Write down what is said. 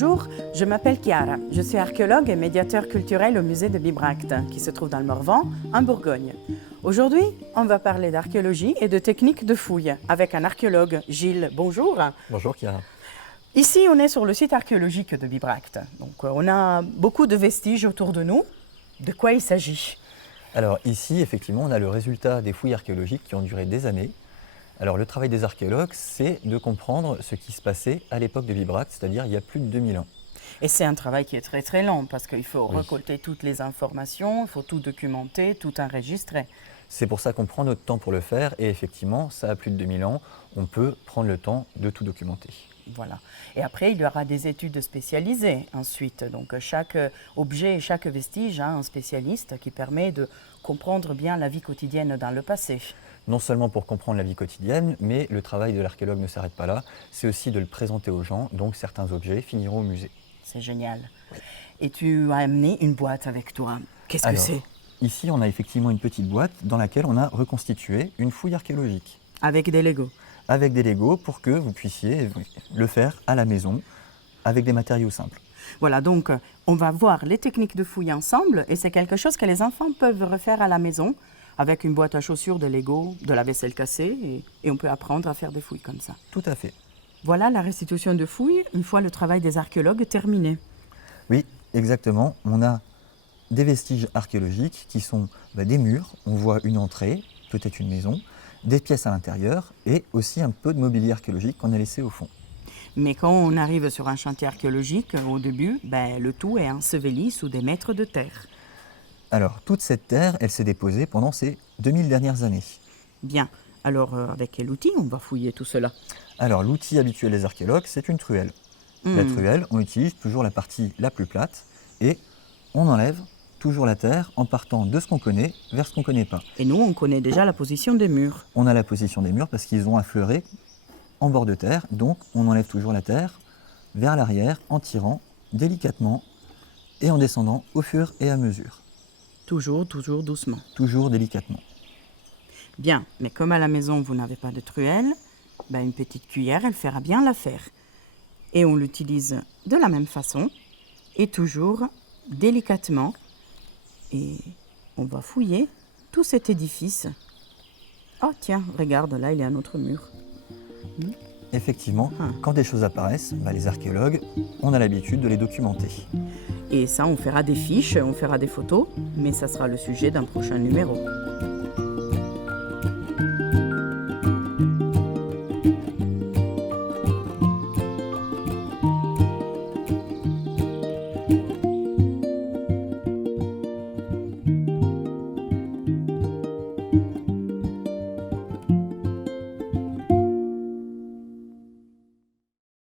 Bonjour, je m'appelle Chiara. Je suis archéologue et médiateur culturel au musée de Bibracte, qui se trouve dans le Morvan, en Bourgogne. Aujourd'hui, on va parler d'archéologie et de techniques de fouille avec un archéologue, Gilles. Bonjour. Bonjour Chiara. Ici, on est sur le site archéologique de Bibracte. Donc, on a beaucoup de vestiges autour de nous. De quoi il s'agit? Alors ici, effectivement, on a le résultat des fouilles archéologiques qui ont duré des années. Alors le travail des archéologues, c'est de comprendre ce qui se passait à l'époque de Bibracte, c'est-à-dire il y a plus de 2000 ans. Et c'est un travail qui est très très long parce qu'il faut récolter toutes les informations, il faut tout documenter, tout enregistrer. C'est pour ça qu'on prend notre temps pour le faire et effectivement, ça a plus de 2000 ans, on peut prendre le temps de tout documenter. Voilà. Et après, il y aura des études spécialisées ensuite. Donc chaque objet et chaque vestige a un spécialiste qui permet de comprendre bien la vie quotidienne dans le passé. Non seulement pour comprendre la vie quotidienne, mais le travail de l'archéologue ne s'arrête pas là, c'est aussi de le présenter aux gens, donc certains objets finiront au musée. C'est génial. Oui. Et tu as amené une boîte avec toi. Qu'est-ce que c'est? Ici, on a effectivement une petite boîte dans laquelle on a reconstitué une fouille archéologique. Avec des Legos? Avec des Legos pour que vous puissiez le faire à la maison avec des matériaux simples. Voilà, donc on va voir les techniques de fouille ensemble et c'est quelque chose que les enfants peuvent refaire à la maison avec une boîte à chaussures, de Lego, de la vaisselle cassée et on peut apprendre à faire des fouilles comme ça. Tout à fait. Voilà la restitution de fouilles une fois le travail des archéologues terminé. Oui, exactement. On a des vestiges archéologiques qui sont des murs. On voit une entrée, peut-être une maison, des pièces à l'intérieur et aussi un peu de mobilier archéologique qu'on a laissé au fond. Mais quand on arrive sur un chantier archéologique, au début, le tout est enseveli sous des mètres de terre. Alors, toute cette terre, elle s'est déposée pendant ces 2000 dernières années. Bien. Alors, avec quel outil on va fouiller tout cela? Alors, l'outil habituel des archéologues, c'est une truelle. La truelle, on utilise toujours la partie la plus plate et on enlève toujours la terre en partant de ce qu'on connaît vers ce qu'on ne connaît pas. Et nous, on connaît déjà la position des murs. On a la position des murs parce qu'ils ont affleuré en bord de terre, donc on enlève toujours la terre vers l'arrière en tirant délicatement et en descendant au fur et à mesure. Toujours doucement. Toujours délicatement. Bien, mais comme à la maison, vous n'avez pas de truelle, une petite cuillère, elle fera bien l'affaire. Et on l'utilise de la même façon, et toujours délicatement. Et on va fouiller tout cet édifice. Oh tiens, regarde, là, il y a un autre mur. Effectivement, quand des choses apparaissent, les archéologues, on a l'habitude de les documenter. Et ça, on fera des fiches, on fera des photos, mais ça sera le sujet d'un prochain numéro.